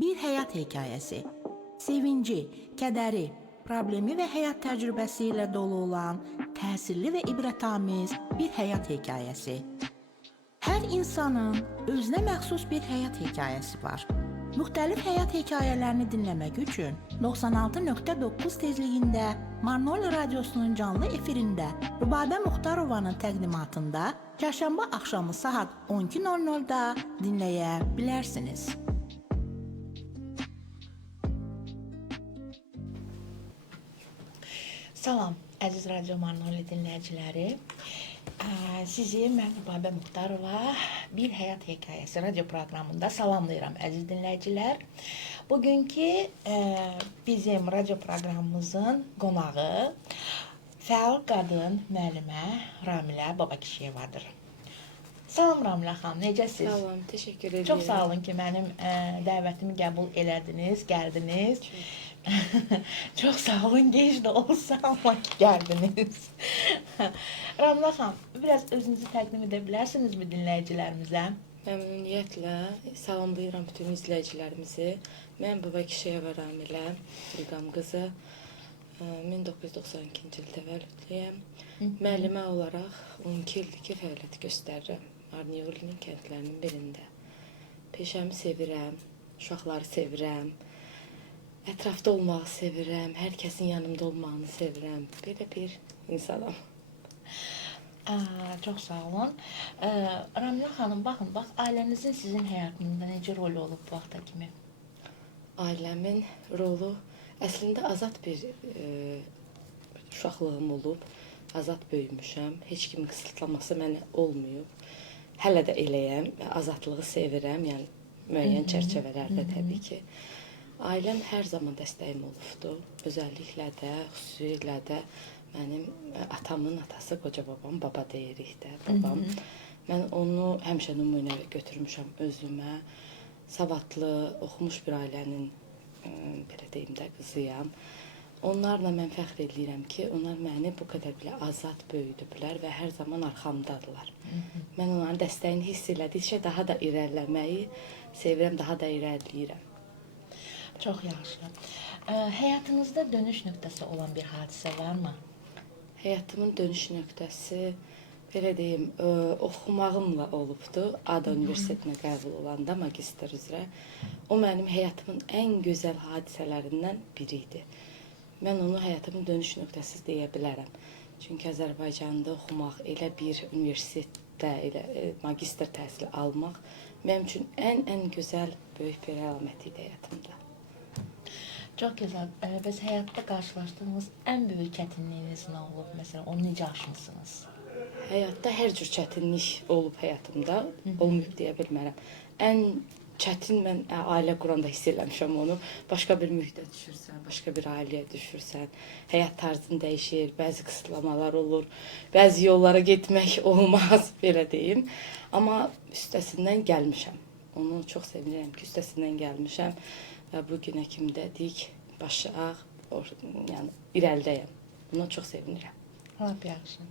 Bir həyat hekayəsi. Sevinci, kədəri, problemi və həyat təcrübəsi ilə dolu olan təsirli və ibrətamiz bir həyat hekayəsi. Hər insanın özünə məxsus bir həyat hekayəsi var. Müxtəlif həyat hekayələrini dinləmək üçün 96.9 tezliyində Marnoli Radiosunun canlı efirində Rübabə Muxtarovanın təqdimatında çərşənbə axşamı saat 12:00-da dinləyə bilərsiniz. Salam, əziz Radio Marnoli dinləyiciləri. Sizi mən Rübabə Muxtarova Bir Həyat Hekayəsi radio proqramında salamlayıram, əziz dinləyicilər. Bugünkü bizim radio proqramımızın qonağı fəal qadın müəllimə Ramilə Babakişiyevadır. Salam Ramilə xanım, necəsiz? Salam, təşəkkür edirəm. Çox sağ olun ki, mənim dəvətimi qəbul elədiniz, gəldiniz. Çox sağ olun, gec də olsa amma ki, gəldiniz. Ramilə xanım, biraz özünüzü təqdim edə bilərsinizmi dinləyicilərimizə? Məmnuniyyətlə salamlayıram bütün izləyicilərimizi. Mən Babakişiyeva Ramilə İlqam qızı. 1992-ci il təvəllüdlüyəm. Müəllimə olaraq 12 ildir ki, fəaliyyət göstərirəm. Arniyolinin kəndlərinin birində. Peşəmi sevirəm, uşaqları sevirəm. Ətrafda olmağı sevirəm, hər kəsin yanımda olmağını sevirəm. Belə bir insanam. Çox sağ olun. Ramilə xanım, baxın, ailənizin sizin həyatınızda necə rolu olub bu vaxta kimi? Ailəmin rolu əslində azad bir uşaqlığım olub. Azad böyümüşəm. Heç kimin qısıtlaması mənə olmayıb. Hələ də eləyəm. Azadlığı sevirəm, yəni müəyyən çərçivələrdə təbii ki. Ailəm hər zaman dəstəyim olubdu. Özəlliklə də, xüsusilə də mənim atamın atası, qoca babam, baba deyirik də, babam. Mən onu həmişə nümunə götürmüşəm özümə. Savadlı, oxumuş bir ailənin, belə deyim də, qızıyam. Onlarla mən fəxr edirəm ki, onlar məni bu qədər belə azad böyüdüblər və hər zaman arxamdadılar. Mən onların dəstəyini hiss elədikcə daha da irəliləməyi sevirəm, daha da irəliləyirəm. Çox yaxşı. Həyatınızda dönüş nöqtəsi olan bir hadisə varmı? Həyatımın dönüş nöqtəsi, belə deyim, oxumağımla olubdu. ADA Universitetinə qəbul olanda magistr üzrə. O mənim həyatımın ən gözəl hadisələrindən biri idi. Mən onu həyatımın dönüş nöqtəsi deyə bilərəm. Çünki Azərbaycanda oxumaq, elə bir universitetdə elə magistr təhsili almaq mənim üçün ən gözəl, böyük bir əlamət idi həyatımda. Çox gözəl. Bəs həyatda qarşılaşdığınız ən böyük çətinliyiniz nə olub? Məsələn, onu necə aşmısınız? Həyatda hər cür çətinlik olub həyatımda, olmayıb deyə bilmərəm. Ən çətin mən ailə quranda hiss eləmişəm onu. Başqa bir mühitə düşürsən, başqa bir ailəyə düşürsən. Həyat tarzın dəyişir, bəzi qısıtlamalar olur, bəzi yollara getmək olmaz, belə deyim. Amma üstəsindən gəlmişəm. Onu çox sevinirəm ki, üstəsindən gəlmişəm. Və bu günə kimi də dik, başı ağ, yəni irəlidəyəm. Buna çox sevinirəm. Lap yaxşı.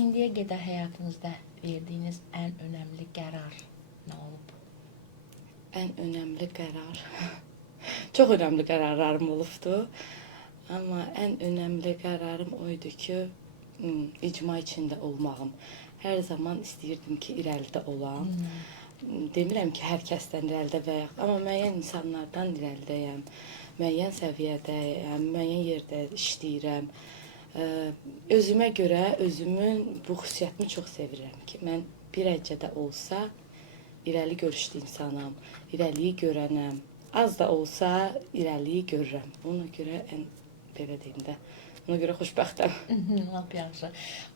İndiyə qədər həyatınızda verdiyiniz ən önəmli qərar nə olub? Ən önəmli qərar, çox önəmli qərarlarım olubdu. Amma ən önəmli qərarım o idi ki, icma içində olmağım. Hər zaman istəyirdim ki, irəlidə olam. Demirəm ki, hər kəsdən irəlidə və yaxud, amma müəyyən insanlardan irəlidəyəm. Müəyyən səviyyədəyəm, müəyyən yerdə işləyirəm. Özümə görə, özümün bu xüsusiyyətini çox sevirəm ki, mən bir əcədə olsa, irəli görüşlü insanam, irəliyi görənəm. Az da olsa irəliyi görürəm. Ona görə belə deyim də, ona görə xoşbəxtəm. Lap yaxşı.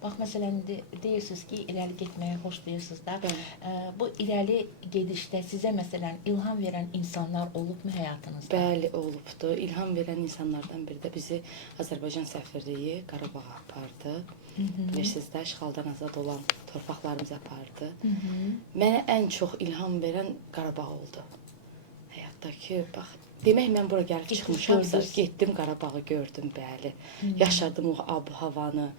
Bax, məsələn, deyirsiniz ki, irəli getməyə xoşlayırsınız da. Bu irəli gedişdə sizə, məsələn, ilham verən insanlar olubmu həyatınızda? Bəli, olubdu. İlham verən insanlardan biri də bizi Azərbaycan səfirliyi Qarabağa apardı. Bilirsiniz də, işğaldan azad olan torpaqlarımıza apardı. Mənə ən çox ilham verən Qarabağ oldu. Həyatdakı, bax, demək mən bura gəlib çıxmışamsa, getdim Qarabağı gördüm, bəli. Yaşadım o ab-havanı.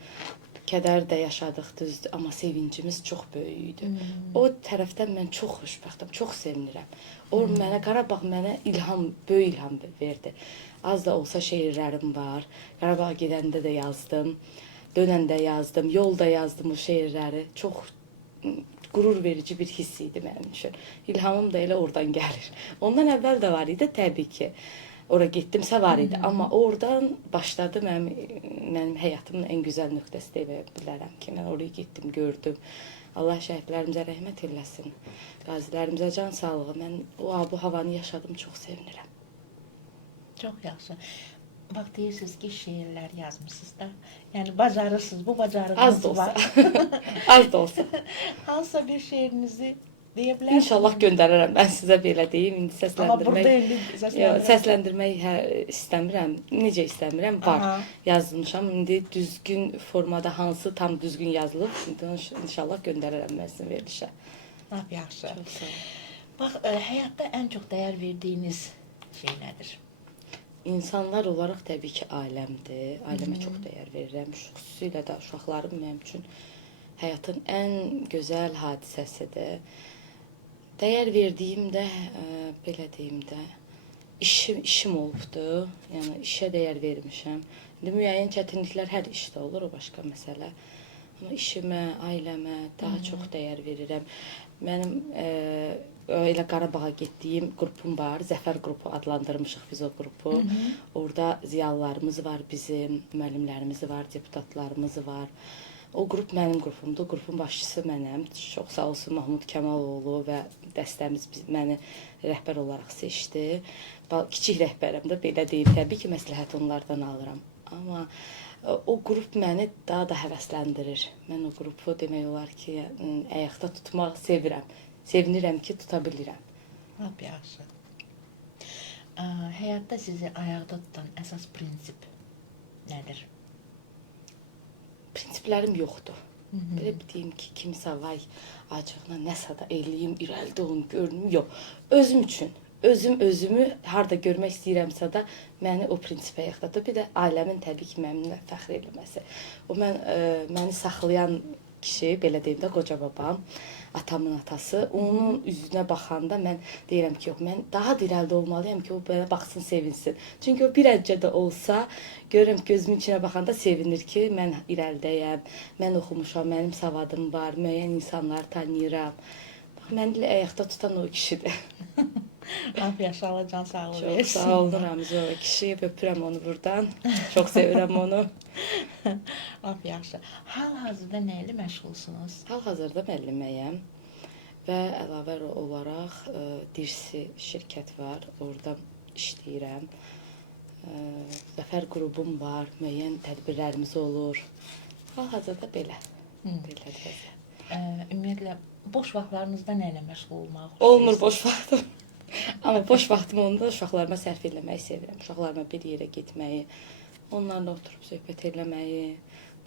kədər də yaşadıq düzdür, amma sevincimiz çox böyük idi. O tərəfdən mən çox xoşbəxtəm, çox sevinirəm. O mənə Qarabağ mənə ilham, böyük ilham verdi. Az da olsa şeirlərim var. Qarabağa gedəndə də yazdım, dönəndə yazdım, yolda yazdım o şeirləri. Çox qürur verici bir hiss idi mənim üçün. İlhamım da elə oradan gəlir. Ondan əvvəl də var idi təbii ki. Ora getdimsə var idi, amma oradan başladı mənim həyatımın ən gözəl nöqtəsi deyə bilərəm ki, mən oraya getdim, gördüm. Allah şəhidlərimizə rəhmət eləsin. Qazilərimizə can sağlığı. Mən o bu havanı yaşadım, çox sevinirəm. Çox yaxşı. Bax deyirsiniz ki, şeirlər yazmısınız da. Yəni bacarırsınız, bu bacarığınız Az da olsa. var. Az da olsa. Hansısa bir şeirinizi deyə bilərsiniz? İnşallah göndərərəm. Mən sizə belə deyim, indi Amma burada səsləndirmək. indi Yox, səsləndirmək istəmirəm. Necə istəmirəm? Var. Aha. Yazmışam. İndi düzgün formada hansı tam düzgün yazılıb, indi inşallah göndərərəm mən sizin verilişə. Lap yaxşı. Çox sağ olun. Bax, həyatda ən çox dəyər verdiyiniz şey nədir? İnsanlar olaraq təbii ki, ailəmdir. Ailəmə çox dəyər verirəm. Xüsusilə də uşaqlarım mənim üçün həyatın ən gözəl hadisəsidir. Dəyər verdiyim də, belə deyim də, işim olubdu. Yəni, işə dəyər vermişəm. İndi müəyyən çətinliklər hər işdə olur, o başqa məsələ. Amma işimə, ailəmə daha çox dəyər verirəm. Mənim elə Qarabağa getdiyim qrupum var. Zəfər qrupu adlandırmışıq biz o qrupu. Orada ziyalılarımız var bizim, müəllimlərimiz var, deputatlarımız var. O qrup mənim qrupumdur. Qrupun başçısı mənəm. Çox sağ olsun Mahmud Kəmaloğlu və dəstəmiz məni rəhbər olaraq seçdi. Kiçik rəhbərəm də belə deyim. Təbii ki, məsləhət onlardan alıram. Amma o qrup məni daha da həvəsləndirir. Mən o qrupu demək olar ki, ayaqda tutmaq sevirəm. Sevinirəm ki, tuta bilirəm. Lap yaxşı. Həyatda sizi ayaqda tutan əsas prinsip nədir? Prinsiplərim yoxdur. Belə deyim ki, kimsə vay acığına nəsə də eləyim, irəlidə olum, görünüm, yox. Özüm üçün, özümü harda görmək istəyirəmsə də məni o prinsip ayaqdadır. Bir də ailəmin təbii ki, mənimlə fəxr eləməsi. O məni saxlayan kişi, belə deyim də, qoca babam, atamın atası. Onun üzünə baxanda mən deyirəm ki, yox, mən daha da irəlidə olmalıyam ki, o belə baxsın, sevinsin. Çünki o bir əcə də olsa, görürəm gözümün içinə baxanda sevinir ki, mən irəlidəyəm, mən oxumuşam, mənim savadım var, müəyyən insanları tanıyıram. Bax, məni ayaqda tutan o kişidir. Lap yaxşı, Allah can sağlığı Çox versin. sağ olun Ramizə o kişi, öpürəm onu buradan. Çox sevirəm onu. Lap yaxşı. Hal-hazırda nə ilə məşğulsunuz? Hal-hazırda müəlliməyəm və əlavə olaraq Dirsi şirkət var, orada işləyirəm. Zəfər qrupum var, müəyyən tədbirlərimiz olur. Hal-hazırda belə. Belədir. Ümumiyyətlə, boş vaxtlarınızda nə ilə məşğul olmaq? Olmur boş vaxtım. Amma boş vaxtımı onda uşaqlarıma sərf eləməyi sevirəm. Uşaqlarıma bir yerə getməyi, onlarla oturub söhbət eləməyi,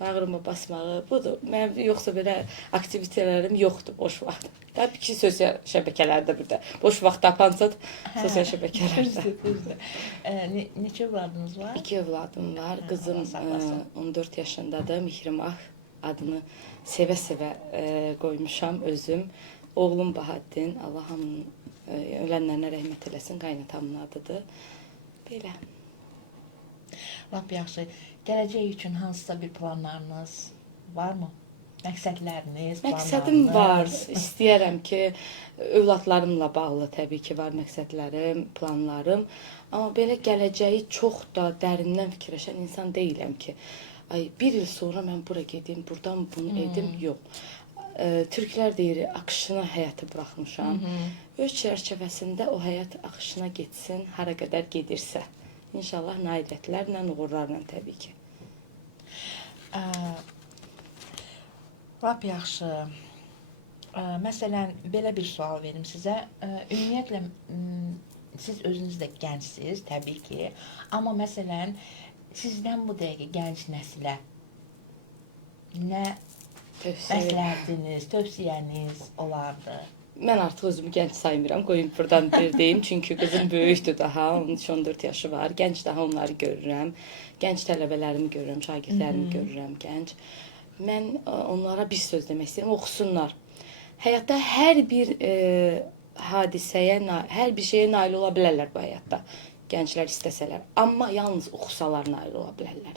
bağrımı basmağı. Budur. Mənim yoxsa belə aktivitələrim yoxdur boş vaxt. Təbii ki, sosial şəbəkələrdə burada. Boş vaxt tapansa sosial şəbəkələrdə. Düzdür. Neçə övladınız var? 2 övladım var. Qızım Allah saxlasın. 14 yaşındadır. Mihrimah adını sevə-sevə qoymuşam özüm. Oğlum Bahaddin, Allah hamının ölənlərinə rəhmət eləsin, qaynatamın adıdır. Belə. Lap yaxşı. Gələcək üçün hansısa bir planlarınız varmı? Məqsədləriniz, Məqsədim var. planlarınız? İstəyərəm ki, övladlarımla bağlı təbii ki var məqsədlərim, planlarım. Amma belə gələcəyi çox da dərindən fikirləşən insan deyiləm ki, ay bir il sonra mən bura gedim, buradan bunu edim, yox. Türklər deyir, akışına həyatı buraxmışam. Öz çərçivəsində o həyat akışına getsin, hara qədər gedirsə. İnşallah nailiyyətlərlə, uğurlarla təbii ki. Lap yaxşı. Məsələn, belə bir sual verim sizə. Ümumiyyətlə, siz özünüz də gəncsiniz, təbii ki. Amma məsələn, sizdən bu dəqiqə gənc nəsilə nə məsləhətiniz, tövsiyəniz olardı? Mən artıq özümü gənc saymıram, qoyum buradan bir deyim. Çünki qızım böyükdür daha, 13-14 yaşı var. Gənc daha onları görürəm. Gənc tələbələrimi görürəm, şagirdlərimi görürəm, gənc. mən onlara bir söz demək istəyirəm, oxusunlar. Həyatda hər bir hadisəyə, hər bir şeyə nail ola bilərlər bu həyatda. Gənclər istəsələr, amma yalnız oxusalar nail ola bilərlər.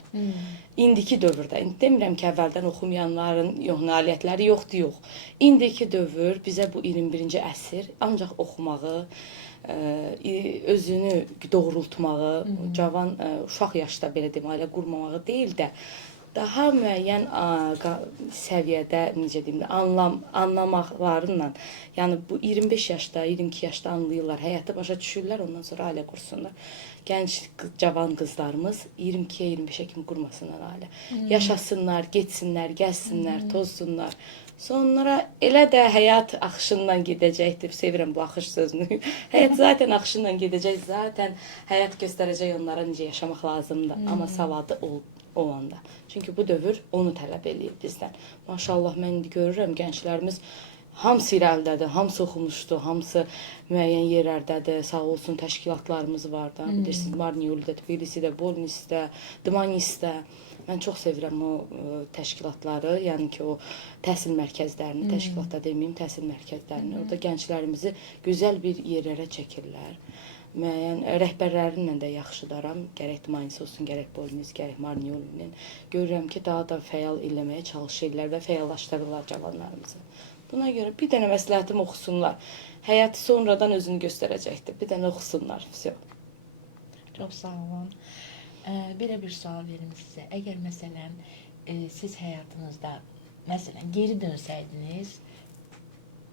İndiki dövrdə, indi demirəm ki, əvvəldən oxumayanların nailiyyətləri yoxdur, yox. İndiki dövr bizə bu 21-ci əsr ancaq oxumağı, özünü doğrultmağı, cavan, uşaq yaşda belə deyim, ailə qurmamağı deyil də, daha müəyyən səviyyədə, necə deyim, anlamaqlarıyla, yəni bu 25 yaşda, 22 yaşda anlayırlar, həyatı başa düşürlər, ondan sonra ailə qursunlar. Gənc, cavan qızlarımız 22-yə, 25-ə kimi qurmasınlar ailə. Yaşasınlar, getsinlər, gəlsinlər, tozsunlar. Sonra elə də həyat axışından gedəcəkdir. Sevirəm bu axış sözünü. Həyat zaten axışından gedəcək, zaten həyat göstərəcək onlara necə yaşamaq lazımdır. Amma savadı olanda. Çünki bu dövr onu tələb eləyir bizdən. Maşallah, mən indi görürəm gənclərimiz hamısı irəlidədir, hamısı oxumuşdu, hamısı müəyyən yerlərdədir. Sağ olsun təşkilatlarımız var da. Bilirsiniz, Marniyolda, Tbilisidə, Bolnisdə, Dmanisdə. Mən çox sevirəm o təşkilatları, yəni ki, o təhsil mərkəzlərini, təşkilatda deməyim, təhsil mərkəzlərini. Orada gənclərimizi gözəl bir yerlərə çəkirlər. Müəyyən rəhbərlərinlə də yaxşıdaram. Gərək Dmanis olsun, gərək Bolnis, gərək Marniyolinin. Görürəm ki, daha da fəal eləməyə çalışırlar və fəallaşdırırlar cavanlarımızı. Buna görə bir dənə məsləhətim oxusunlar. Həyat sonradan özünü göstərəcəkdir. Bir dənə oxusunlar. Çox sağ olun. Belə bir sual verim sizə. Əgər məsələn siz həyatınızda məsələn geri dönsəydiniz,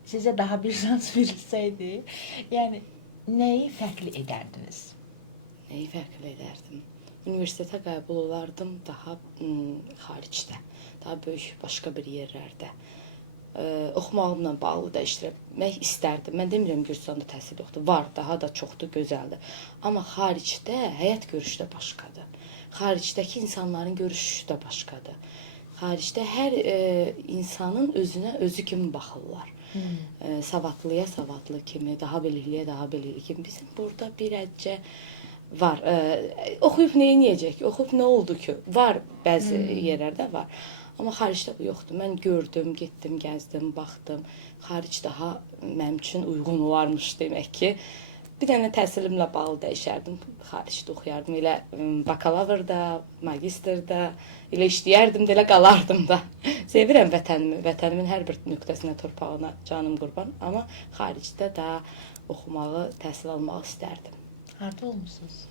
sizə daha bir şans verilsəydi, yəni nəyi fərqli edərdiniz? Nəyi fərqli edərdim? Universitetə qəbul olardım daha xaricdə, daha böyük başqa bir yerlərdə. Oxumağımla bağlı dəyişdirmək istərdim. Mən demirəm Gürcüstanda təhsil yoxdur. Var, daha da çoxdur, gözəldir. Amma xaricdə həyat görüşü də başqadır. Xaricdəki insanların görüşü də başqadır. Xaricdə hər insanın özünə özü kimi baxırlar. Savadlıya savadlı kimi, daha bilikliyə daha bilikli kimi. Bizim burada bir əcə var. Oxuyub nə edəcək? Oxuyub nə oldu ki? Var, bəzi yerlərdə var. Amma xaricdə bu yoxdur. Mən gördüm, getdim, gəzdim, baxdım. Xaric daha mənim üçün uyğun olarmış demək ki. Bir dənə təhsilimlə bağlı dəyişərdim. Xaricdə oxuyardım. Elə bakalavrda, magistrda, elə işləyərdim də, elə qalardım da. Sevirəm vətənimi. Vətənimin hər bir nöqtəsinə, torpağına canım qurban. Amma xaricdə daha oxumağı, təhsil almağı istərdim. Harda olmusunuz?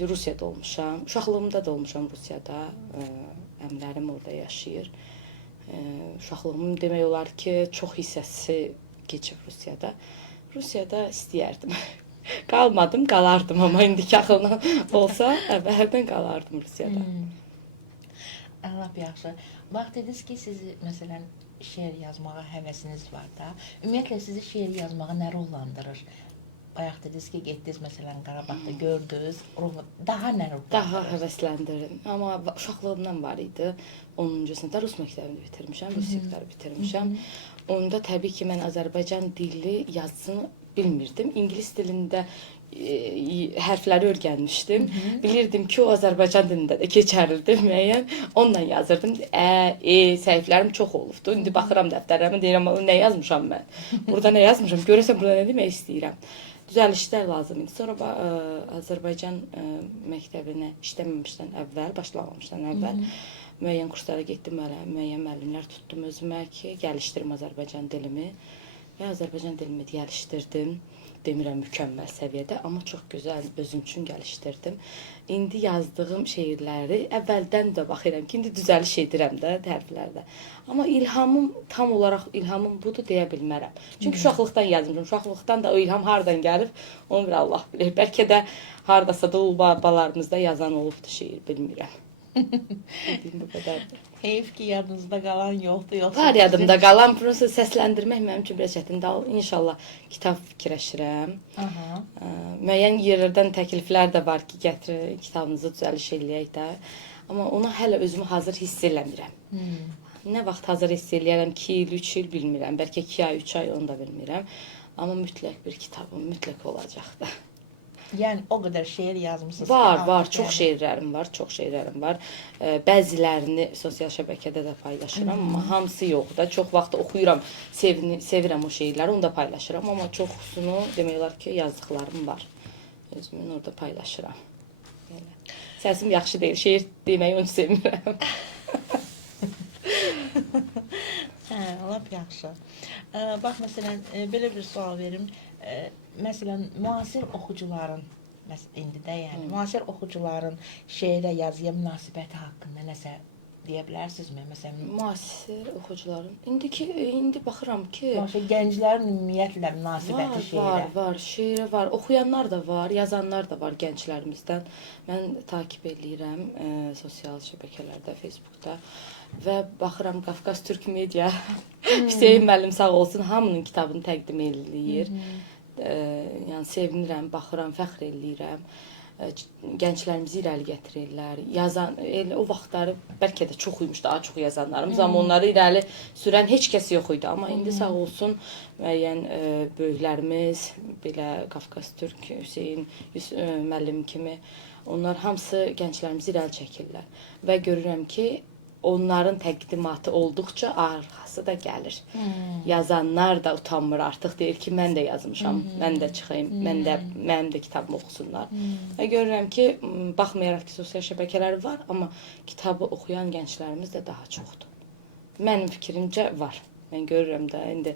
Rusiyada olmuşam. Uşaqlığımda da olmuşam Rusiyada. Əmlərim orada yaşayır. Uşaqlığımın demək olar ki, çox hissəsi keçib Rusiyada. Rusiyada istəyərdim. Qalmadım, qalardım, amma indiki axılla olsa, əvvəldən qalardım Rusiyada. Lap yaxşı. Vaxt dediniz ki, sizi məsələn şeir yazmağa həvəsiniz var da. Ümumiyyətlə sizi şeir yazmağa nə ruhlandırır? Bayaq dediniz ki, getdiniz məsələn Qarabağda gördünüz, daha nə ruhlandırır? Daha həvəsləndirir. Amma uşaqlığımdan var idi. 10-cu sinifdə Rus məktəbini bitirmişəm, Rus sinifləri bitirmişəm. Onda təbii ki, mən Azərbaycan dili yazısını bilmirdim. İngilis dilində hərfləri öyrənmişdim. Bilirdim ki, o Azərbaycan dilində də keçərildi müəyyən. Onunla yazırdım. Səhiflərim çox olubdu. İndi baxıram dəftərlərimə, deyirəm, nə yazmışam mən? Burada nə yazmışam? Görəsən burada nə demək istəyirəm? Düzəlişlər lazım idi. Sonra Azərbaycan məktəbinə işləməmişdən əvvəl, başlamamışdan əvvəl müəyyən kurslara getdim, müəyyən müəllimlər tutdum özümə ki, gəlişdirim Azərbaycan dilimi və Azərbaycan dilimi gəlişdirdim. Demirəm mükəmməl səviyyədə, amma çox gözəl özüm üçün gəlişdirdim. İndi yazdığım şeirləri əvvəldən də baxıram ki, indi düzəliş edirəm də hərflərdə. Amma ilhamım, tam olaraq ilhamım budur deyə bilmərəm. Çünki uşaqlıqdan yazmışam. Uşaqlıqdan da o ilham hardan gəlib, onu bir Allah bilir. Bəlkə də hardasa da babalarımızda yazan olubdu şeir, bilmirəm. Dediyim bu qədərdir. Heyf ki, yadınızda qalan yoxdur. Var yadımda qalan, prosta səsləndirmək mənim üçün biraz çətindir. İnşallah kitab fikirləşirəm. Müəyyən yerlərdən təkliflər də var ki, gətirin, kitabınızı düzəliş eləyək də. Amma ona hələ özümü hazır hiss eləmirəm. Nə vaxt hazır hiss eləyərəm, 2 il, 3 il bilmirəm. Bəlkə 2 ay, 3 ay, onu da bilmirəm. Amma mütləq bir kitabım mütləq olacaq da. Yəni o qədər şeir yazmısınız ki, Var, artıq çox yəni- şeirlərim var, çox şeirlərim var. Bəzilərini sosial şəbəkədə də paylaşıram, amma hamısı yox da. Çox vaxt oxuyuram, sevirəm o şeirləri, onu da paylaşıram, amma çoxsunu demək olar ki, yazdıqlarım var. Özümün orada paylaşıram. Yəni, səsim yaxşı deyil, şeir deməyi onu sevmirəm. Hə, lap yaxşı. Bax, məsələn, belə bir sual verim. Məsələn, müasir oxucuların, indi də yəni, müasir oxucuların şeirə, yazıya münasibəti haqqında nəsə deyə bilərsinizmi? Məsələn, Müasir oxucuların. İndi baxıram ki, müasir gənclərin ümumiyyətlə münasibəti şeirə. var, şeirə var. Oxuyanlar da var, yazanlar da var gənclərimizdən. Mən takib eləyirəm sosial şəbəkələrdə, Facebookda və baxıram Qafqaz Türk Media. Hüseyn müəllim sağ olsun, hamının kitabını təqdim eləyir. Yəni sevinirəm, baxıram, fəxr eləyirəm. Gənclərimizi irəli gətirirlər. Yazan o vaxtları bəlkə də çox imiş, daha çox yazanlarımız, amma onları irəli sürən heç kəs yox idi. Amma indi sağ olsun müəyyən böyüklərimiz, belə Qafqaz Türk, Hüseyn müəllim kimi, onlar hamısı gənclərimizi irəli çəkirlər və görürəm ki, onların təqdimatı olduqca arxası da gəlir. Yazanlar da utanmır artıq, deyir ki, mən də yazmışam, mən də çıxayım, mənim də kitabımı oxusunlar. Və görürəm ki, baxmayaraq ki, sosial şəbəkələr var, amma kitabı oxuyan gənclərimiz də daha çoxdur. Mənim fikrimcə var. Mən görürəm də, indi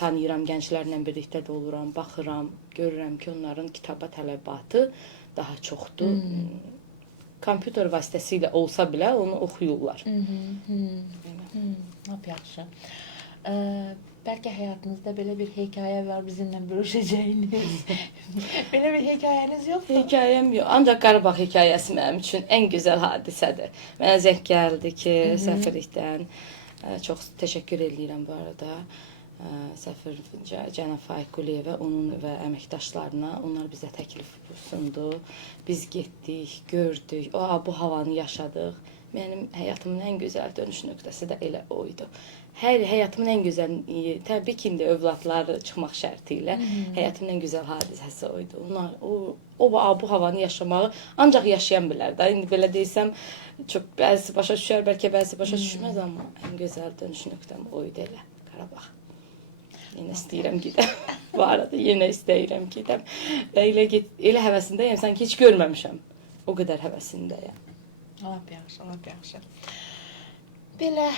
tanıyıram, gənclərlə birlikdə də oluram, baxıram, görürəm ki, onların kitaba tələbatı daha çoxdur. Kompüter vasitəsilə olsa belə onu oxuyurlar. Lap yaxşı. Bəlkə həyatınızda belə bir hekayə var bizimlə bölüşəcəyiniz. Belə bir hekayəniz yoxdur? Hekayəm yox, ancaq Qarabağ hekayəsi mənim üçün ən gözəl hadisədir. Mənə zəng gəldi ki, səfirlikdən. Çox təşəkkür edirəm bu arada. Səfir cənab Faiq Quliyevə, onun və əməkdaşlarına, onlar bizə təklif sundu. Biz getdik, gördük, bu havanı yaşadıq. Mənim həyatımın ən gözəl dönüş nöqtəsi də elə oydu. Həyatımın ən gözəl, təbii ki, indi övladlar çıxmaq şərti ilə həyatımın ən gözəl hadisəsi oydu. Bu havanı yaşamağı ancaq yaşayan bilər də. İndi belə deysəm, bəzisi başa düşər, bəlkə bəzisi başa düşməz, amma ən gözəl dönüş nöqtəm oydu elə, Qarabağ. Yenə istəyirəm gedəm. Bu arada yenə istəyirəm gedəm. Və elə həvəsindəyəm, sanki heç görməmişəm. O qədər həvəsindəyəm. Lap yaxşı, lap yaxşı. Belə,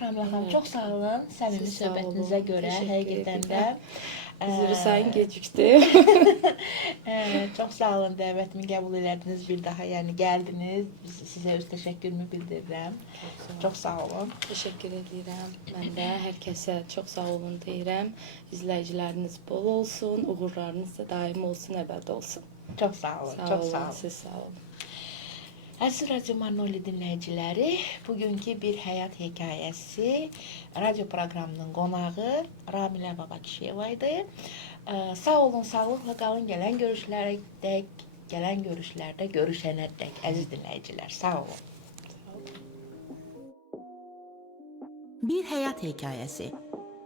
Ramla xanım, çox sağ olun səmimi söhbətinizə görə, həqiqətən də. Üzrü sayın gecikdi. Çox sağ olun, dəvətimi qəbul elədiniz bir daha, yəni gəldiniz. Sizə öz təşəkkürümü bildirirəm. Çox sağ olun. Təşəkkür edirəm. Mən də hər kəsə çox sağ olun deyirəm. İzləyiciləriniz bol olsun, uğurlarınız da daim olsun, əbədi olsun. Çox sağ olun, çox sağ olun. Siz sağ olun. Əziz Radio Manoli dinləyiciləri, bugünkü bir həyat hekayəsi radio proqramının qonağı Ramilə Babakişiyeva idi. Sağ olun, sağlıqla qalın, gələn görüşlərdə görüşənədək əziz dinləyicilər, sağ olun. Bir həyat hekayəsi.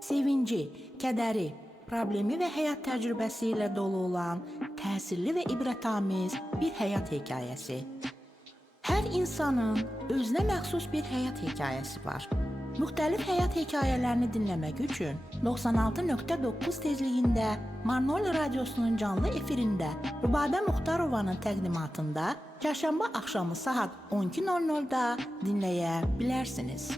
Sevinci, kədəri, problemi və həyat təcrübəsi ilə dolu olan təsirli və ibrətamiz bir həyat hekayəsi. Hər insanın özünə məxsus bir həyat hekayəsi var. Müxtəlif həyat hekayələrini dinləmək üçün 96.9 tezliyində Manoli Radiosunun canlı efirində Rübabə Muxtarovanın təqdimatında çərşənbə axşamı saat 12:00-da dinləyə bilərsiniz.